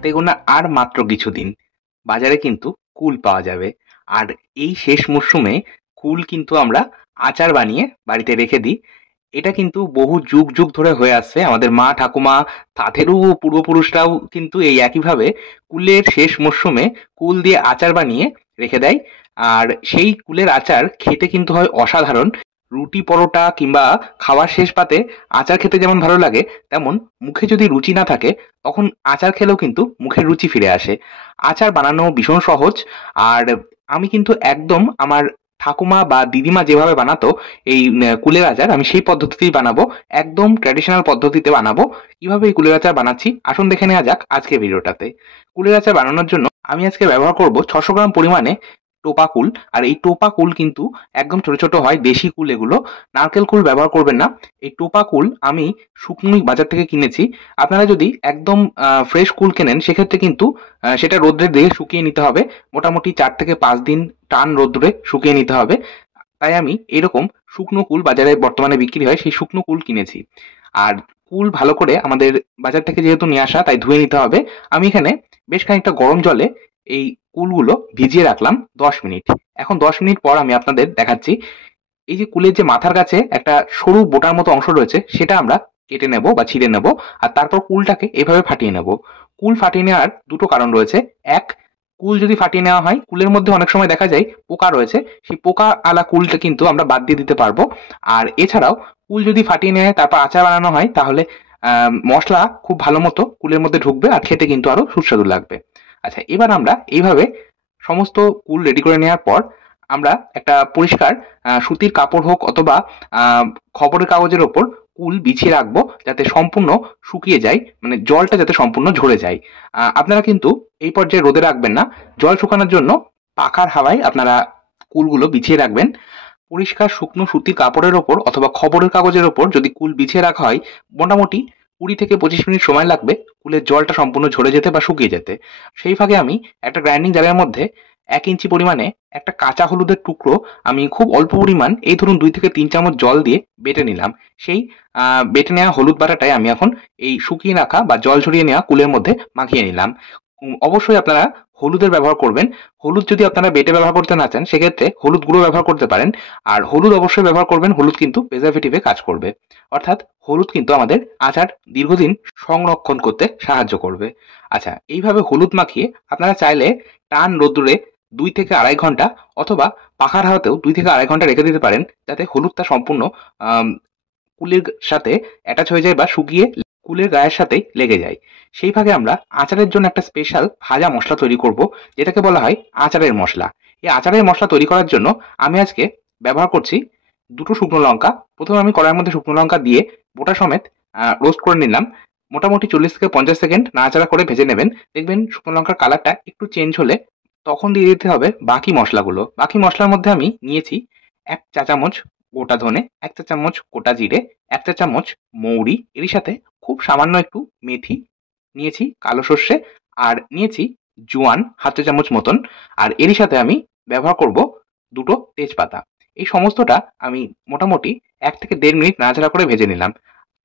হাতে গোনা আর মাত্র কিছুদিন বাজারে কিন্তু কুল পাওয়া যাবে। আর এই শেষ মরশুমে কুল কিন্তু আমরা আচার বানিয়ে বাড়িতে রেখে দিই। এটা কিন্তু বহু যুগ যুগ ধরে হয়ে আসছে। আমাদের মা ঠাকুমা তাদেরও পূর্বপুরুষরাও কিন্তু এই একইভাবে কুলের শেষ মরশুমে কুল দিয়ে আচার বানিয়ে রেখে দেয়। আর সেই কুলের আচার খেতে কিন্তু হয় অসাধারণ। রুটি পরোটা কিংবা খাওয়ার শেষ পাতে আচার খেতে যেমন ভালো লাগে, তেমন মুখে যদি রুচি না থাকে তখন আচার খেলেও কিন্তু মুখের রুচি ফিরে আসে। আচার বানানো ভীষণ সহজ। আর আমি কিন্তু একদম আমার ঠাকুমা বা দিদিমা যেভাবে বানাতো এই কুলের আচার, আমি সেই পদ্ধতিতেই বানাবো। একদম ট্র্যাডিশনাল পদ্ধতিতে বানাবো। কিভাবে এই কুলের আচার বানাচ্ছি আসুন দেখে নেওয়া যাক আজকের ভিডিওটাতে। কুলের আচার বানানোর জন্য আমি আজকে ব্যবহার করব 600 গ্রাম পরিমাণে টোপা কুল। আর এই টোপা কুল কিন্তু একদম ছোট ছোট হয়, দেশি কুল এগুলো। নারকেল কুল ব্যবহার করবেন না। এই টোপা কুল আমি শুকনোই বাজার থেকে কিনেছি। আপনারা যদি একদম ফ্রেশ কুল কেনেন সেক্ষেত্রে কিন্তু সেটা রোদ্রে দিয়ে শুকিয়ে নিতে হবে। মোটামুটি 4 থেকে 5 দিন টান রোদ্রে শুকিয়ে নিতে হবে। তাই আমি এরকম শুকনো কুল বাজারে বর্তমানে বিক্রি হয় সেই শুকনো কুল কিনেছি। আর কুল ভালো করে আমাদের বাজার থেকে যেহেতু নিয়ে আসা তাই ধুয়ে নিতে হবে। আমি এখানে বেশ খানিকটা গরম জলে এই কুলগুলো ভিজিয়ে রাখলাম 10 মিনিট। এখন 10 মিনিট পর আমি আপনাদের দেখাচ্ছি। এই যে কুলের যে মাথার কাছে একটা সরু বোটার মতো অংশ রয়েছে সেটা আমরা কেটে নেব বা ছিঁড়ে নেব। আর তারপর কুলটাকে এভাবে ফাটিয়ে নেব। কুল ফাটিয়ে নেওয়ার দুটো কারণ রয়েছে। এক, কুল যদি ফাটিয়ে নেওয়া হয় কুলের মধ্যে অনেক সময় দেখা যায় পোকা রয়েছে, সেই পোকা আলা কুলটা কিন্তু আমরা বাদ দিয়ে দিতে পারবো। আর এছাড়াও কুল যদি ফাটিয়ে নেওয়া হয় তারপর আচার বানানো হয় তাহলে মশলা খুব ভালো মতো কুলের মধ্যে ঢুকবে আর খেতে কিন্তু আরো সুস্বাদু লাগবে। আচ্ছা, এবার আমরা এইভাবে সমস্ত কুল রেডি করে নেওয়ার পর আমরা একটা পরিষ্কার সুতির কাপড় হোক অথবা খবরের কাগজের ওপর কুল বিছিয়ে রাখবো যাতে সম্পূর্ণ শুকিয়ে যায়, মানে জলটা যাতে সম্পূর্ণ ঝরে যায়। আপনারা কিন্তু এই পর্যায়ে রোদে রাখবেন না। জল শুকানোর জন্য পাখার হাওয়ায় আপনারা কুলগুলো বিছিয়ে রাখবেন। পরিষ্কার শুকনো সুতির কাপড়ের ওপর অথবা খবরের কাগজের ওপর যদি কুল বিছিয়ে রাখা হয় মোটামুটি 20 থেকে 25 মিনিট সময় লাগবে কুলের জলটা সম্পূর্ণ ঝরে যেতে বা শুকিয়ে যেতে। সেই ফাঁকে আমি একটা গ্রাইন্ডিং জারের মধ্যে 1 ইঞ্চি পরিমাণে একটা কাঁচা হলুদের টুকরো আমি খুব অল্প পরিমাণ, এই ধরুন 2 থেকে 3 চামচ জল দিয়ে বেটে নিলাম। সেই বেটে নেওয়া হলুদ বাটাটাই আমি এখন এই শুকিয়ে রাখা বা জল ঝরিয়ে নেওয়া কুলের মধ্যে মাখিয়ে নিলাম। অবশ্যই আপনারা হলুদের ব্যবহার করবেন। হলুদ যদি আপনারা বেটে ব্যবহার করতে না চান সেক্ষেত্রে হলুদ গুঁড়ো ব্যবহার করতে পারেন। আর হলুদ অবশ্যই ব্যবহার করবেন, হলুদ কিন্তু প্রিজারভেটিভে কাজ করবে। অর্থাৎ হলুদ কিন্তু আমাদের আচার দীর্ঘদিন সংরক্ষণ করতে সাহায্য করবে। আচ্ছা, এইভাবে হলুদ মাখিয়ে আপনারা চাইলে টান রোদ্দুরে 2 থেকে 2.5 ঘন্টা অথবা পাখার হাওয়াতেও 2 থেকে 2.5 ঘন্টা রেখে দিতে পারেন যাতে হলুদটা সম্পূর্ণ আম কুলের সাথে অ্যাটাচ হয়ে যায় বা শুকিয়ে কুলের গায়ের সাথেই লেগে যায়। সেই ভাগে আমরা আচারের জন্য একটা স্পেশাল ভাজা মশলা তৈরি করব যেটাকে বলা হয় আচারের মশলা। এই আচারের মশলা তৈরি করার জন্য আমি আজকে ব্যবহার করছি 2টো শুকনো লঙ্কা। প্রথমে আমি কড়াইয়ের মধ্যে শুকনো লঙ্কা দিয়ে বোটা সমেত রোস্ট করে নিলাম। মোটামুটি 40 থেকে 50 সেকেন্ড নাড়াচাড়া করে ভেজে নেবেন। দেখবেন শুকনো লঙ্কার কালারটা একটু চেঞ্জ হলে তখন দিয়ে দিতে হবে বাকি মশলাগুলো। বাকি মশলার মধ্যে আমি নিয়েছি 1 চা চামচ গোটা ধনে, 1 চা চামচ গোটা জিরে, 1 চা চামচ মৌরি, এরই সাথে খুব সামান্য একটু মেথি নিয়েছি, কালো সর্ষে আর নিয়েছি জোয়ান 1/2 চা চামচ মতন। আর এরই সাথে আমি ব্যবহার করব 2টো তেজপাতা। এই সমস্তটা আমি মোটামুটি 1 থেকে 1.5 মিনিট নাড়াচাড়া করে ভেজে নিলাম।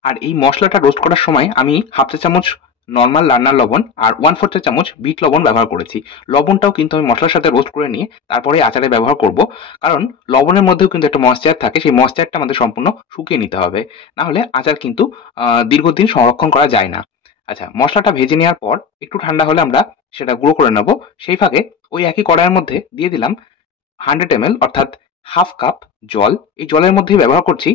আর এই মশলাটা রোস্ট করার সময় আমি 1/2 চা চামচ নর্মাল রান্নার লবণ আর 1/4 চা চামচ বিট লবণ ব্যবহার করেছি। লবণটাও কিন্তু আমি মশলার সাথে রোস্ট করে নিয়ে তারপরে আচারে ব্যবহার করব। কারণ লবণের মধ্যেও কিন্তু একটা ময়েশ্চার থাকে, সেই ময়েশ্চারটা আমাদের সম্পূর্ণ শুকিয়ে নিতে হবে। না হলে আচার কিন্তু দীর্ঘদিন সংরক্ষণ করা যায় না। আচ্ছা, মশলাটা ভেজে নেওয়ার পর একটু ঠান্ডা হলে আমরা সেটা গুঁড়ো করে নেব। সেই ফাঁকে ওই একই কড়াইয়ের মধ্যে দিয়ে দিলাম 100 ml অর্থাৎ হাফ কাপ জল। এই জলের মধ্যেই ব্যবহার করছি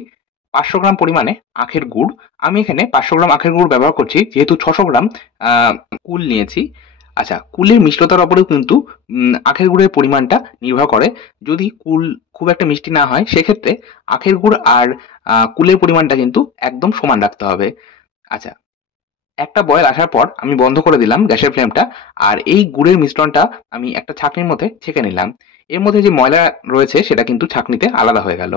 500 গ্রাম পরিমাণে আখের গুড়। আমি এখানে 500 গ্রাম আখের গুড় ব্যবহার করছি যেহেতু 600 গ্রাম কুল নিয়েছি। আচ্ছা, কুলের মিষ্টতার উপরেও কিন্তু আখের গুড়ের পরিমাণটা নির্ভর করে। যদি কুল খুব একটা মিষ্টি না হয় সেক্ষেত্রে আখের গুড় আর কুলের পরিমাণটা কিন্তু একদম সমান রাখতে হবে। আচ্ছা, একটা বয়েল আসার পর আমি বন্ধ করে দিলাম গ্যাসের ফ্লেমটা। আর এই গুড়ের মিশ্রণটা আমি একটা ছাঁকনির মধ্যে ছেঁকে নিলাম। এর মধ্যে যে ময়লা রয়েছে সেটা কিন্তু ছাঁকনিতে আলাদা হয়ে গেল।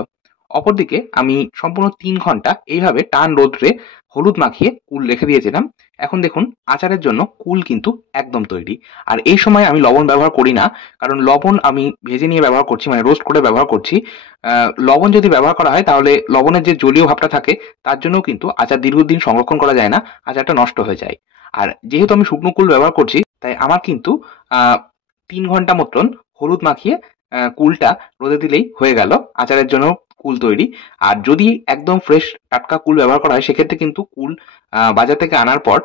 অপরদিকে আমি সম্পূর্ণ ৩ ঘন্টা এইভাবে টান রোদ্রে হলুদ মাখিয়ে কুল রেখে দিয়েছিলাম। এখন দেখুন আচারের জন্য কুল কিন্তু একদম তৈরি। আর এই সময় আমি লবণ ব্যবহার করি না, কারণ লবণ আমি ভেজে নিয়ে ব্যবহার করছি, মানে রোস্ট করে ব্যবহার করছি। লবণ যদি ব্যবহার করা হয় তাহলে লবণের যে জলীয় ভাবটা থাকে তার জন্যও কিন্তু আচার দীর্ঘদিন সংরক্ষণ করা যায় না, আচারটা নষ্ট হয়ে যায়। আর যেহেতু আমি শুকনো কুল ব্যবহার করছি তাই আমার কিন্তু ৩ ঘন্টা মতন হলুদ মাখিয়ে কুলটা রোদে দিলেই হয়ে গেল আচারের জন্য কুল তৈরি। আর যদি একদম ফ্রেশ টাটকা কুল ব্যবহার করা হয় সেক্ষেত্রে কিন্তু কুল বাজার থেকে আনার পর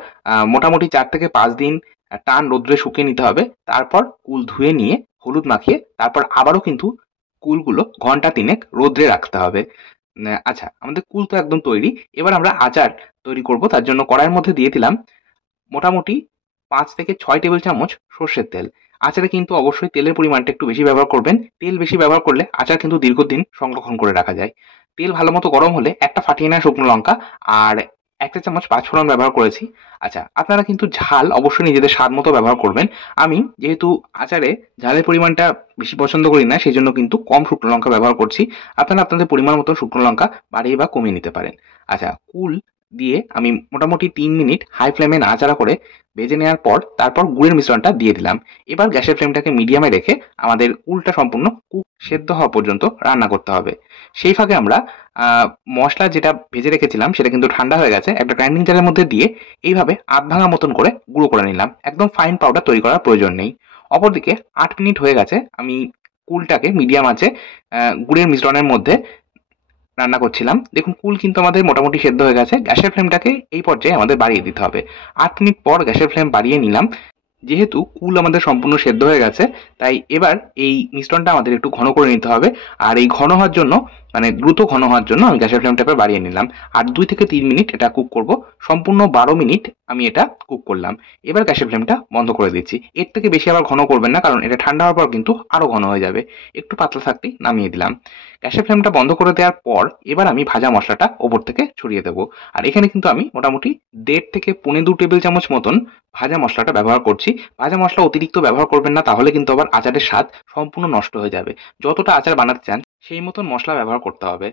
মোটামুটি ৪ থেকে ৫ দিন টান রোদ্রে শুকিয়ে নিতে হবে। তারপর কুল ধুয়ে নিয়ে হলুদ মাখিয়ে তারপর আবারও কিন্তু কুলগুলো ঘন্টা ৩ রোদ্রে রাখতে হবে। আচ্ছা, আমাদের কুল তো একদম তৈরি। এবার আমরা আচার তৈরি করব। তার জন্য কড়াইয়ের মধ্যে দিয়ে দিলাম মোটামুটি ৫ থেকে ৬ টেবিল চামচ সর্ষের তেল। আচারে কিন্তু অবশ্যই তেলের পরিমাণটা একটু বেশি ব্যবহার করবেন। তেল বেশি ব্যবহার করলে আচার কিন্তু দীর্ঘদিন সংরক্ষণ করে রাখা যায়। তেল ভালো মতো গরম হলে একটা ফাটিয়ে নেওয়া শুকনো লঙ্কা আর ১ চা চামচ পাঁচফোড়ন ব্যবহার করেছি। আচ্ছা, আপনারা কিন্তু ঝাল অবশ্যই নিজেদের স্বাদ মতো ব্যবহার করবেন। আমি যেহেতু আচারে ঝালের পরিমাণটা বেশি পছন্দ করি না, সেজন্য কিন্তু কম শুকনো লঙ্কা ব্যবহার করছি। আপনারা আপনাদের পরিমাণ মতো শুকনো লঙ্কা বাড়িয়ে বা কমিয়ে নিতে পারেন। আচ্ছা, কুল দিয়ে আমি মোটামুটি ৩ মিনিট হাই ফ্লেমে নাড়াচাড়া করে ভেজে নেওয়ার পর তারপর গুড়ের মিশ্রণটা দিয়ে দিলাম। এবার গ্যাসের ফ্লেমটাকে মিডিয়ামে রেখে আমাদের কুলটা সম্পূর্ণ সেদ্ধ হওয়া পর্যন্ত রান্না করতে হবে। সেই ফাঁকে আমরা মশলা যেটা ভেজে রেখেছিলাম সেটা কিন্তু ঠান্ডা হয়ে গেছে। একটা গ্রাইন্ডিং জারের মধ্যে দিয়ে এইভাবে আধ ভাঙা মতন করে গুঁড়ো করে নিলাম। একদম ফাইন পাউডার তৈরি করার প্রয়োজন নেই। অপরদিকে ৮ মিনিট হয়ে গেছে আমি কুলটাকে মিডিয়াম আঁচে গুড়ের মিশ্রণের মধ্যে রান্না করছিলাম। দেখুন কুল কিন্তু আমাদের মোটামুটি সেদ্ধ হয়ে গেছে। গ্যাসের ফ্লেমটাকে এই পর্যায়ে আমাদের বাড়িয়ে দিতে হবে। ৮ মিনিট পর গ্যাসের ফ্লেম বাড়িয়ে নিলাম। যেহেতু কুল আমাদের সম্পূর্ণ সেদ্ধ হয়ে গেছে তাই এবার এই মিশ্রণটা আমাদের একটু ঘন করে নিতে হবে। আর এই ঘন হওয়ার জন্য, মানে দ্রুত ঘন হওয়ার জন্য আমি গ্যাসের ফ্লেমটা এবার বাড়িয়ে নিলাম। আর ২ থেকে ৩ মিনিট এটা কুক করব। সম্পূর্ণ ১২ মিনিট আমি এটা কুক করলাম। এবার গ্যাসের ফ্লেমটা বন্ধ করে দিচ্ছি। এর থেকে বেশি আবার ঘন করবেন না, কারণ এটা ঠান্ডা হওয়ার পর কিন্তু আরও ঘন হয়ে যাবে। একটু পাতলা থাকতেই নামিয়ে দিলাম। গ্যাসের ফ্লেমটা বন্ধ করে দেওয়ার পর এবার আমি ভাজা মশলাটা ওপর থেকে ছড়িয়ে দেবো। আর এখানে কিন্তু আমি মোটামুটি ১.৫ থেকে ২ টেবিল চামচ মতন ভাজা মশলাটা ব্যবহার করছি। ভাজা মশলা অতিরিক্ত ব্যবহার করবেন না, তাহলে কিন্তু আবার আচারের স্বাদ সম্পূর্ণ নষ্ট হয়ে যাবে। যতটা আচার বানাতে চান সেই মতন মশলা ব্যবহার করতে হবে।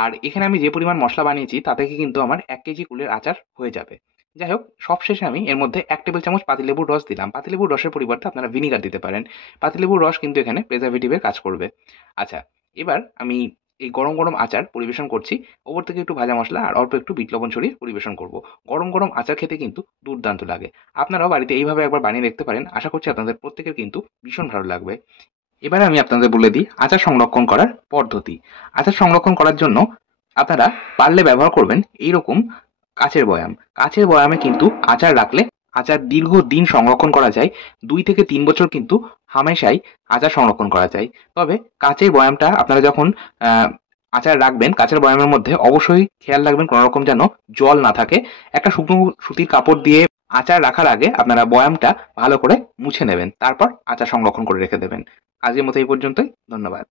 আর এখানে আমি যে পরিমাণ মশলা বানিয়েছি তা থেকে কিন্তু আমার ১ কেজি কুলের আচার হয়ে যাবে। যাই হোক, সবশেষে আমি এর মধ্যে ১ টেবিল চামচ পাতিলেবুর রস দিলাম। পাতিলেবুর রসের পরিবর্তে আপনারা ভিনিগার দিতে পারেন। পাতিলেবুর রস কিন্তু এখানে প্রিজারভেটিভের কাজ করবে। আচ্ছা, এবার আমি এই গরম গরম আচার পরিবেশন করছি। ওপর থেকে একটু ভাজা মশলা আর অল্প একটু বিট লবণ ছড়িয়ে পরিবেশন করব। গরম গরম আচার খেতে কিন্তু দুর্দান্ত লাগে। আপনারাও বাড়িতে এইভাবে একবার বানিয়ে দেখতে পারেন। আশা করছি আপনাদের প্রত্যেকের কিন্তু ভীষণ ভালো লাগবে। এবারে আমি আপনাদের বলে দিই আচার সংরক্ষণ করার পদ্ধতি। আচার সংরক্ষণ করার জন্য আপনারা পারলে ব্যবহার করবেন এইরকম কাচের বয়াম। কাচের বয়ামে কিন্তু আচার রাখলে আচার দীর্ঘদিন সংরক্ষণ করা যায়। ২ থেকে ৩ বছর কিন্তু হামেশাই আচার সংরক্ষণ করা যায়। তবে কাচের বয়ামটা আপনারা যখন আচার রাখবেন, কাচের বয়ামের মধ্যে অবশ্যই খেয়াল রাখবেন কোনো রকম যেন জল না থাকে। একটা শুকনো সুতির কাপড় দিয়ে আচার রাখার আগে আপনারা বয়ামটা ভালো করে মুছে নেবেন। তারপর আচার সংরক্ষণ করে রেখে দেবেন। আজকের মতো এই পর্যন্তই। ধন্যবাদ।